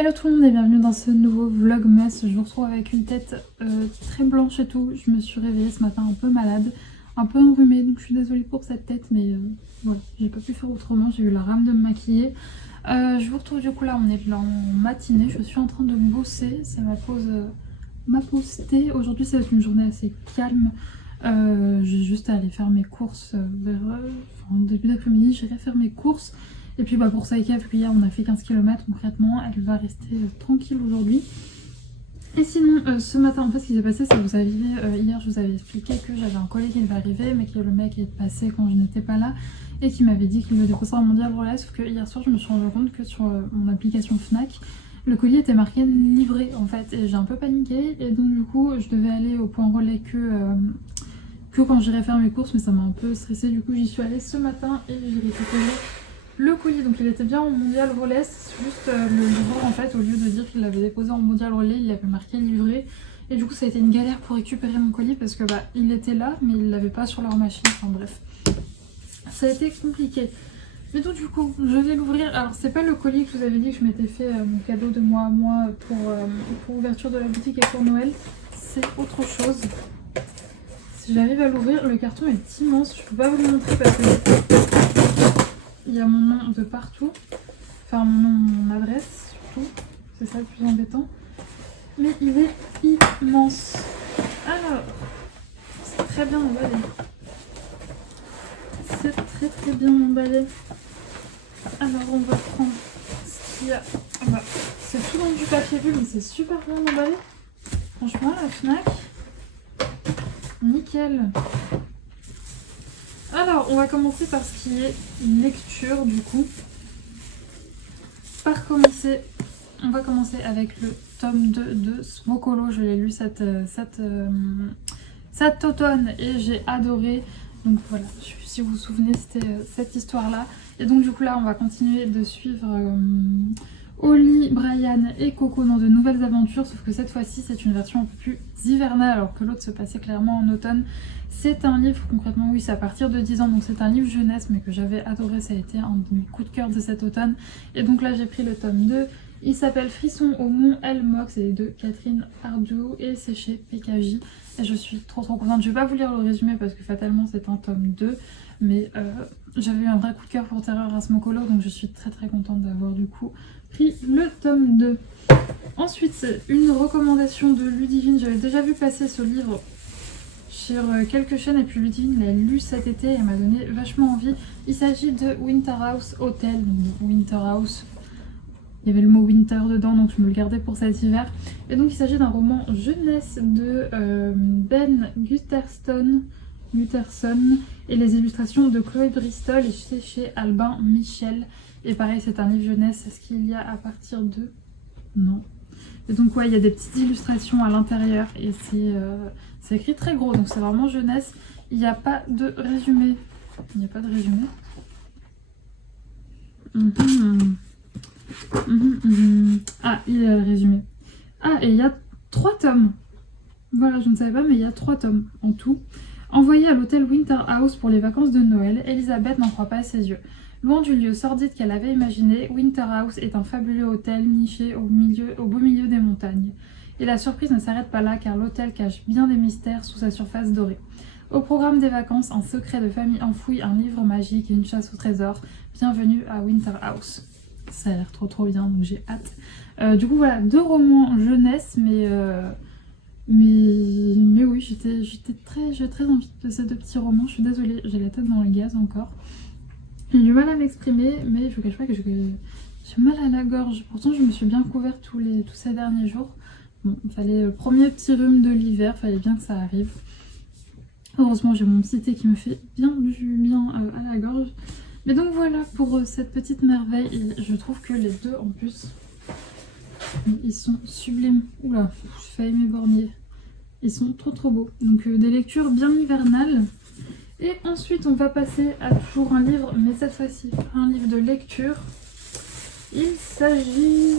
Hello tout le monde et bienvenue dans ce nouveau vlogmas. Je vous retrouve avec une tête très blanche et tout. Je me suis réveillée ce matin un peu malade, un peu enrhumée, donc je suis désolée pour cette tête, mais voilà, j'ai pas pu faire autrement, j'ai eu la rame de me maquiller. Je vous retrouve du coup là, on est en matinée, je suis en train de bosser, c'est ma pause thé. Aujourd'hui ça va être une journée assez calme. J'ai juste à aller faire mes courses en début d'après-midi, j'irai faire mes courses. Et puis pour Saïka, vu qu'hier on a fait 15 km concrètement, elle va rester tranquille aujourd'hui. Et sinon, ce matin, en fait, ce qui s'est passé, c'est que vous aviez, hier, je vous avais expliqué que j'avais un collègue qui devait arriver, mais que le mec est passé quand je n'étais pas là, et qui m'avait dit qu'il me déposait un mondial relais, sauf que hier soir, je me suis rendu compte que sur mon application Fnac, le colis était marqué livré, en fait, et j'ai un peu paniqué, et donc du coup, je devais aller au point relais que quand j'irai faire mes courses, mais ça m'a un peu stressée, du coup, j'y suis allée ce matin, et j'ai récupéré le colis. Donc il était bien en mondial relais, c'est juste le livreur en fait, au lieu de dire qu'il l'avait déposé en mondial relais, il avait marqué livré. Et du coup ça a été une galère pour récupérer mon colis parce que il était là mais il l'avait pas sur leur machine, enfin bref. Ça a été compliqué. Mais donc du coup je vais l'ouvrir. Alors c'est pas le colis que je vous avais dit que je m'étais fait mon cadeau de moi à moi pour l'ouverture de la boutique et pour Noël. C'est autre chose. Si j'arrive à l'ouvrir, le carton est immense, je peux pas vous le montrer parce que il y a mon nom de partout, enfin mon nom, mon adresse surtout, c'est ça le plus embêtant. Mais il est immense. Alors, c'est très bien emballé. C'est très bien emballé. Alors on va prendre ce qu'il y a. C'est tout dans du papier bulle, mais c'est super bien emballé. Franchement, la Fnac, nickel. Alors, on va commencer par ce qui est lecture du coup. On va commencer avec le tome 2 de Smokolo. Je l'ai lu cet automne et j'ai adoré. Donc voilà, si vous vous souvenez, c'était cette histoire-là. Et donc du coup là, on va continuer de suivre Holly, Brian et Coco dans de nouvelles aventures. Sauf que cette fois-ci, c'est une version un peu plus hivernale alors que l'autre se passait clairement en automne. C'est un livre, concrètement oui, c'est à partir de 10 ans, donc c'est un livre jeunesse mais que j'avais adoré, ça a été un de mes coups de cœur de cet automne. Et donc là j'ai pris le tome 2, il s'appelle Frisson au Mont Elmox, c'est de Catherine Arduo et c'est chez PKJ. Et je suis trop contente, je vais pas vous lire le résumé parce que fatalement c'est un tome 2, mais j'avais eu un vrai coup de cœur pour Terreur à Smokolo, donc je suis très contente d'avoir du coup pris le tome 2. Ensuite c'est une recommandation de Ludivine, j'avais déjà vu passer ce livre sur quelques chaînes et puis Ludivine l'a lu cet été et elle m'a donné vachement envie. Il s'agit de Winterhouse Hotel, Winterhouse. Il y avait le mot winter dedans donc je me le gardais pour cet hiver. Et donc il s'agit d'un roman jeunesse de Ben Gutterson et les illustrations de Chloé Bristol et c'est chez Albin Michel. Et pareil c'est un livre jeunesse, est-ce qu'il y a à partir de... Non. Et donc ouais, il y a des petites illustrations à l'intérieur et c'est écrit très gros, donc c'est vraiment jeunesse. Il n'y a pas de résumé. Il n'y a pas de résumé. Ah, il y a le résumé. Ah, et il y a 3 tomes. Voilà, je ne savais pas, mais il y a 3 tomes en tout. Envoyée à l'hôtel Winterhouse pour les vacances de Noël, Elisabeth n'en croit pas à ses yeux. Loin du lieu sordide qu'elle avait imaginé, Winterhouse est un fabuleux hôtel niché au beau milieu des montagnes. Et la surprise ne s'arrête pas là car l'hôtel cache bien des mystères sous sa surface dorée. Au programme des vacances, un secret de famille enfoui, un livre magique et une chasse au trésor. Bienvenue à Winterhouse. Ça a l'air trop bien, donc j'ai hâte. Du coup voilà, 2 romans jeunesse, mais oui, j'ai très envie de ces 2 petits romans. Je suis désolée, j'ai la tête dans le gaz encore. J'ai du mal à m'exprimer, mais je vous cache pas que j'ai mal à la gorge. Pourtant, je me suis bien couverte tous ces derniers jours. Bon, il fallait le premier petit rhume de l'hiver, fallait bien que ça arrive. Heureusement, j'ai mon petit thé qui me fait bien du bien à la gorge. Mais donc voilà pour cette petite merveille. Et je trouve que les 2 en plus, ils sont sublimes. Oula, j'ai failli m'éborgner. Ils sont trop beaux. Donc des lectures bien hivernales. Et ensuite on va passer à toujours un livre, mais cette fois-ci un livre de lecture. Il s'agit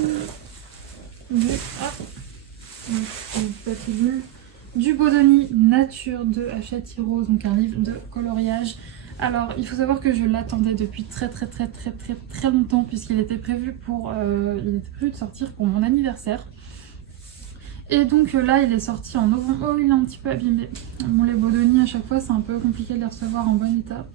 du Bodoni Nature de Hachette Heroes, donc un livre de coloriage. Alors, il faut savoir que je l'attendais depuis très longtemps puisqu'il était prévu de sortir pour mon anniversaire. Et donc là, il est sorti en novembre. Oh, il est un petit peu abîmé. Bon, les Bodoni, à chaque fois, c'est un peu compliqué de les recevoir en bon état.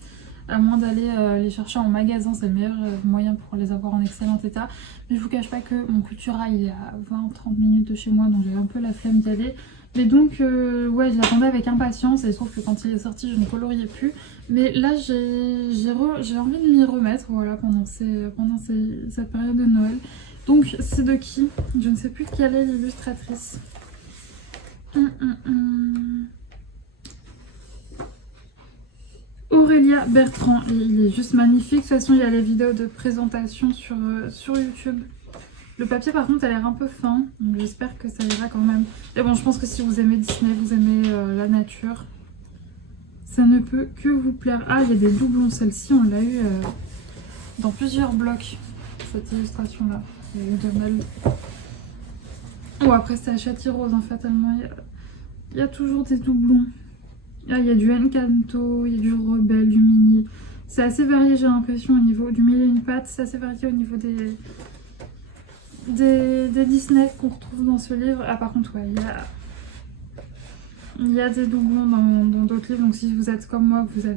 À moins d'aller les chercher en magasin, c'est le meilleur moyen pour les avoir en excellent état. Mais je vous cache pas que mon Cultura, il est à 20-30 minutes de chez moi, donc j'ai un peu la flemme d'y aller. Mais donc, ouais, j'attendais avec impatience, et sauf que quand il est sorti, je ne coloriais plus. Mais là, j'ai envie de m'y remettre, voilà, pendant cette période de Noël. Donc, c'est de qui? Je ne sais plus quelle est l'illustratrice. Aurélia Bertrand, il est juste magnifique. De toute façon, il y a les vidéos de présentation sur YouTube. Le papier, par contre, a l'air un peu fin, donc j'espère que ça ira quand même. Et bon, je pense que si vous aimez Disney, vous aimez la nature, ça ne peut que vous plaire. Ah, il y a des doublons. Celle-ci, on l'a eu dans plusieurs blocs, cette illustration-là. Il y a eu Donald. Oh, après, c'est à Châtillon, en fait, tellement il y a toujours des doublons. Ah, il y a du Encanto, il y a du Rebelle, du Mini. C'est assez varié, j'ai l'impression, au niveau du Mille et une pattes. C'est assez varié au niveau des Disney qu'on retrouve dans ce livre. Ah, par contre, ouais, il y a des doublons dans d'autres livres. Donc, si vous êtes comme moi, vous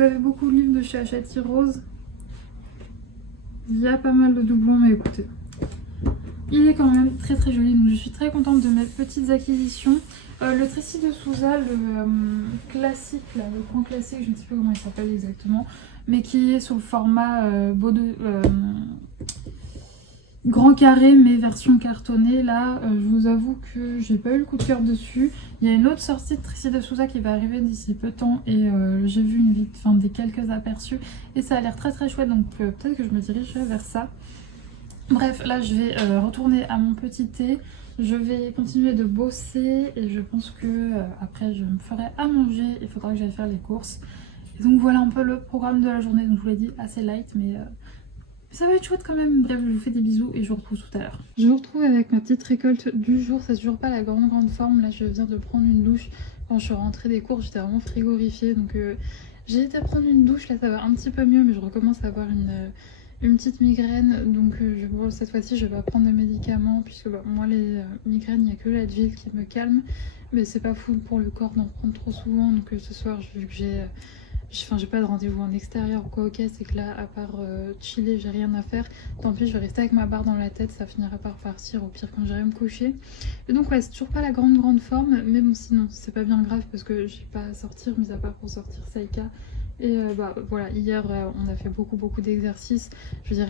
avez beaucoup de livres de chez Hachette Rose. Il y a pas mal de doublons, mais écoutez, il est quand même très joli. Donc, je suis très contente de mes petites acquisitions. Le Tracy de Souza, le classique, là, le point classique, je ne sais pas comment il s'appelle exactement, mais qui est sous le format grand carré mais version cartonnée. Là, je vous avoue que j'ai pas eu le coup de cœur dessus. Il y a une autre sortie de Tracy de Souza qui va arriver d'ici peu de temps et j'ai vu des quelques aperçus et ça a l'air très chouette, donc peut-être que je me dirigerai vers ça. Bref, là je vais retourner à mon petit thé. Je vais continuer de bosser et je pense que après je me ferai à manger. Il faudra que j'aille faire les courses. Et donc voilà un peu le programme de la journée. Donc je vous l'ai dit, assez light, mais ça va être chouette quand même. Bref, je vous fais des bisous et je vous retrouve tout à l'heure. Je vous retrouve avec ma petite récolte du jour. Ça ne dure pas la grande forme. Là, je viens de prendre une douche. Quand je suis rentrée des cours, j'étais vraiment frigorifiée. Donc j'ai été prendre une douche. Là, ça va un petit peu mieux, mais je recommence à avoir une petite migraine, donc bon, cette fois-ci je vais pas prendre de médicaments puisque moi les migraines, il n'y a que l'Advil qui me calme, mais c'est pas fou pour le corps d'en prendre trop souvent. Donc ce soir, vu que j'ai pas de rendez-vous en extérieur ou quoi, ok, c'est que là à part chiller, j'ai rien à faire. Tant pis, je vais rester avec ma barre dans la tête, ça finira par partir au pire quand j'irai me coucher. Et donc ouais, c'est toujours pas la grande forme, mais bon, sinon c'est pas bien grave parce que j'ai pas à sortir, mis à part pour sortir Saïka. Et voilà, hier on a fait beaucoup d'exercices. Je veux dire,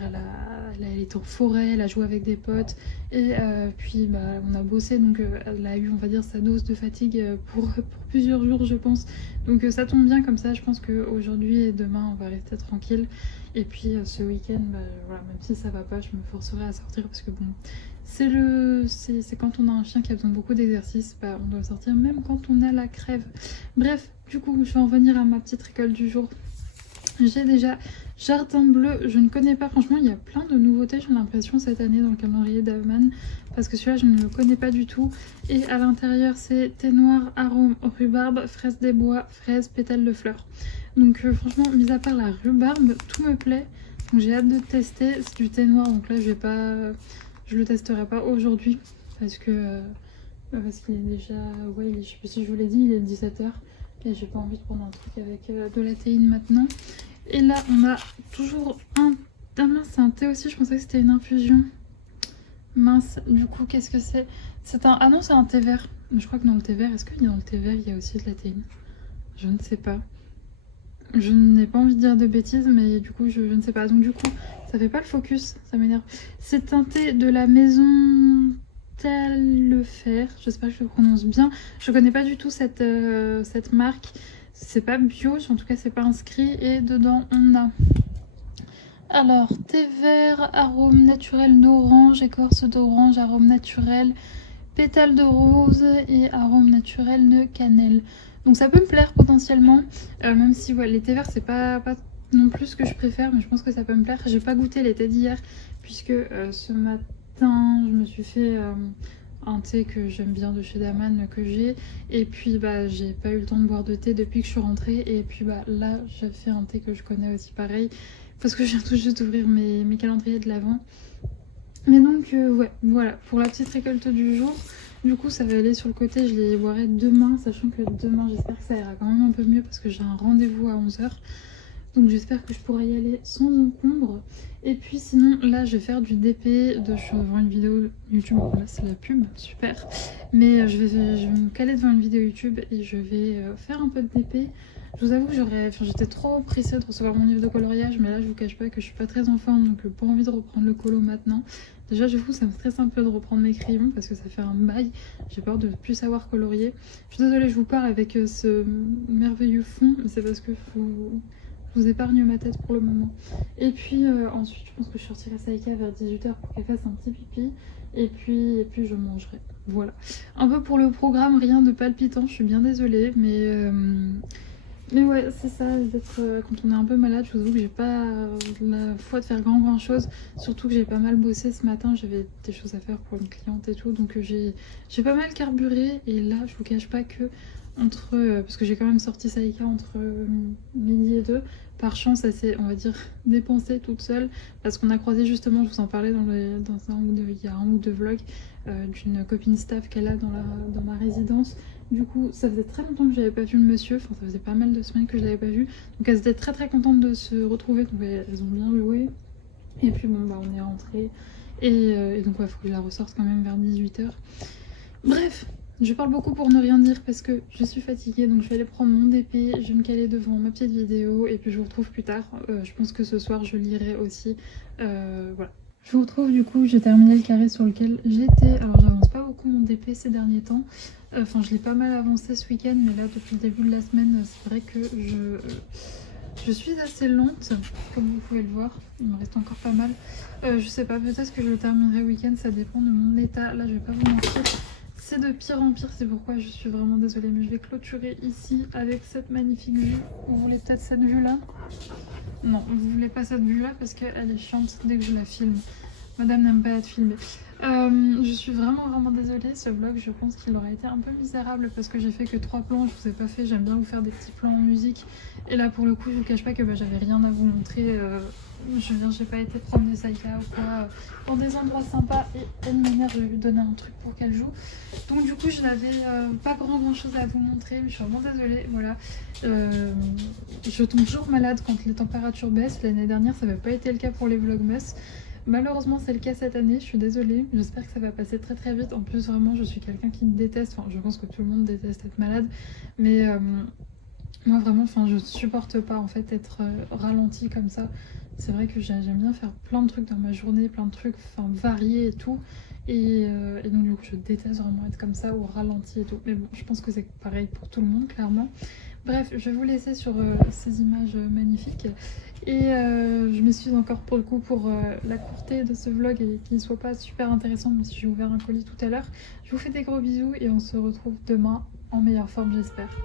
elle est en forêt, elle a joué avec des potes. Et puis on a bossé, donc elle a eu, on va dire, sa dose de fatigue pour plusieurs jours, je pense. Donc ça tombe bien comme ça, je pense qu'aujourd'hui et demain on va rester tranquille. Et puis ce week-end, voilà, même si ça va pas, je me forcerai à sortir parce que bon, c'est quand on a un chien qui a besoin de beaucoup d'exercices, on doit sortir même quand on a la crève. Bref, du coup, je vais en venir à ma petite récolte du jour. J'ai déjà Jardin Bleu, je ne connais pas, franchement, il y a plein de nouveautés, j'ai l'impression, cette année dans le calendrier d'Avman, parce que celui-là, je ne le connais pas du tout. Et à l'intérieur, c'est thé noir, arôme, rhubarbe, fraise des bois, fraise, pétales de fleurs. Donc franchement, mis à part la rhubarbe, tout me plaît. Donc j'ai hâte de tester. C'est du thé noir, donc là, je le testerai pas aujourd'hui, parce qu'il est déjà, ouais, je sais pas si je vous l'ai dit, il est 17h. Et j'ai pas envie de prendre un truc avec de la théine maintenant. Et là on a toujours un... Ah mince, c'est un thé aussi, je pensais que c'était une infusion. Mince, du coup qu'est-ce que c'est? C'est un... Ah non, c'est un thé vert. Je crois que dans le thé vert, est-ce que dans le thé vert il y a aussi de la théine? Je ne sais pas. Je n'ai pas envie de dire de bêtises, mais du coup je ne sais pas. Donc du coup ça fait pas le focus, ça m'énerve. C'est un thé de la maison Taillefer, j'espère que je le prononce bien. Je connais pas du tout cette marque. C'est pas bio, en tout cas c'est pas inscrit. Et dedans on a alors thé vert, arôme naturel d'orange, écorce d'orange, arôme naturel, pétales de rose et arôme naturel de cannelle. Donc ça peut me plaire potentiellement, même si ouais, les thés verts c'est pas non plus ce que je préfère, mais je pense que ça peut me plaire. J'ai pas goûté les thés d'hier puisque ce matin je me suis fait un thé que j'aime bien de chez Daman que j'ai. Et puis bah j'ai pas eu le temps de boire de thé depuis que je suis rentrée. Et puis bah là j'ai fait un thé que je connais aussi pareil. Parce que je viens tout juste d'ouvrir mes calendriers de l'Avent. Mais donc ouais, voilà, pour la petite récolte du jour. Du coup ça va aller sur le côté, je les boirai demain. Sachant que demain j'espère que ça ira quand même un peu mieux parce que j'ai un rendez-vous à 11 h. Donc j'espère que je pourrai y aller sans encombre. Et puis sinon là je vais faire du DP, je suis devant une vidéo YouTube, là c'est la pub, super. Mais je vais me caler devant une vidéo YouTube et je vais faire un peu de DP. Je vous avoue que j'étais trop pressée de recevoir mon livre de coloriage, mais là je vous cache pas que je suis pas très en forme, donc pas envie de reprendre le colo maintenant. Déjà je vous ça me stresse un peu de reprendre mes crayons parce que ça fait un bail, j'ai peur de plus savoir colorier. Je suis désolée, je vous parle avec ce merveilleux fond, mais c'est parce que je vous épargne ma tête pour le moment. Et puis ensuite je pense que je sortirai Saïka vers 18 h pour qu'elle fasse un petit pipi. Et puis je mangerai. Voilà. Un peu pour le programme, rien de palpitant, je suis bien désolée. Mais ouais, c'est ça, d'être quand on est un peu malade, je vous avoue que j'ai pas la foi de faire grand chose. Surtout que j'ai pas mal bossé ce matin, j'avais des choses à faire pour une cliente et tout. Donc j'ai pas mal carburé. Et là, je vous cache pas que parce que j'ai quand même sorti Saïka entre midi et 2. Par chance, elle s'est, on va dire, dépensée toute seule. Parce qu'on a croisé justement, je vous en parlais il y a un ou deux vlogs, d'une copine staff qu'elle a dans ma résidence. Du coup, ça faisait très longtemps que j'avais pas vu le monsieur, enfin ça faisait pas mal de semaines que je l'avais pas vu. Donc elles étaient très contentes de se retrouver, donc elles ont bien joué. Et puis bon bah on est rentrés. Et donc ouais, faut que je la ressorte quand même vers 18 h. Bref, je parle beaucoup pour ne rien dire parce que je suis fatiguée, donc je vais aller prendre mon DP, je vais me caler devant ma petite vidéo et puis je vous retrouve plus tard. Je pense que ce soir je lirai aussi. Voilà. Je vous retrouve du coup, j'ai terminé le carré sur lequel j'étais. Alors j'avance pas beaucoup mon DP ces derniers temps. Enfin je l'ai pas mal avancé ce week-end, mais là depuis le début de la semaine, c'est vrai que je suis assez lente, comme vous pouvez le voir. Il me reste encore pas mal. Je sais pas, peut-être que je le terminerai week-end, ça dépend de mon état. Là je vais pas vous mentir. C'est de pire en pire, c'est pourquoi je suis vraiment désolée. Mais je vais clôturer ici avec cette magnifique vue. Vous voulez peut-être cette vue-là? Non, vous voulez pas cette vue-là parce qu'elle est chiante dès que je la filme. Madame n'aime pas être filmée. Je suis vraiment désolée. Ce vlog, je pense qu'il aurait été un peu misérable parce que j'ai fait que 3 plans. Je vous ai pas fait, j'aime bien vous faire des petits plans en musique. Et là, pour le coup, je vous cache pas que j'avais rien à vous montrer. Je veux dire, j'ai pas été prendre des Saïka ou quoi dans des endroits sympas. Et elle m'énerve, je vais lui donner un truc pour qu'elle joue. Donc du coup, je n'avais pas grand chose à vous montrer. Mais je suis vraiment désolée. Voilà. Je tombe toujours malade quand les températures baissent. L'année dernière, ça n'avait pas été le cas pour les vlogmas. Malheureusement c'est le cas cette année, je suis désolée, j'espère que ça va passer très vite. En plus vraiment je suis quelqu'un qui déteste, enfin je pense que tout le monde déteste être malade, mais moi vraiment je supporte pas en fait être ralentie comme ça. C'est vrai que j'aime bien faire plein de trucs dans ma journée, plein de trucs variés et tout, et donc du coup je déteste vraiment être comme ça ou ralenti et tout, mais bon je pense que c'est pareil pour tout le monde clairement. Bref, je vais vous laisser sur ces images magnifiques. Et je m'excuse encore pour le coup pour la courteté de ce vlog et qu'il ne soit pas super intéressant, même si j'ai ouvert un colis tout à l'heure. Je vous fais des gros bisous et on se retrouve demain en meilleure forme j'espère.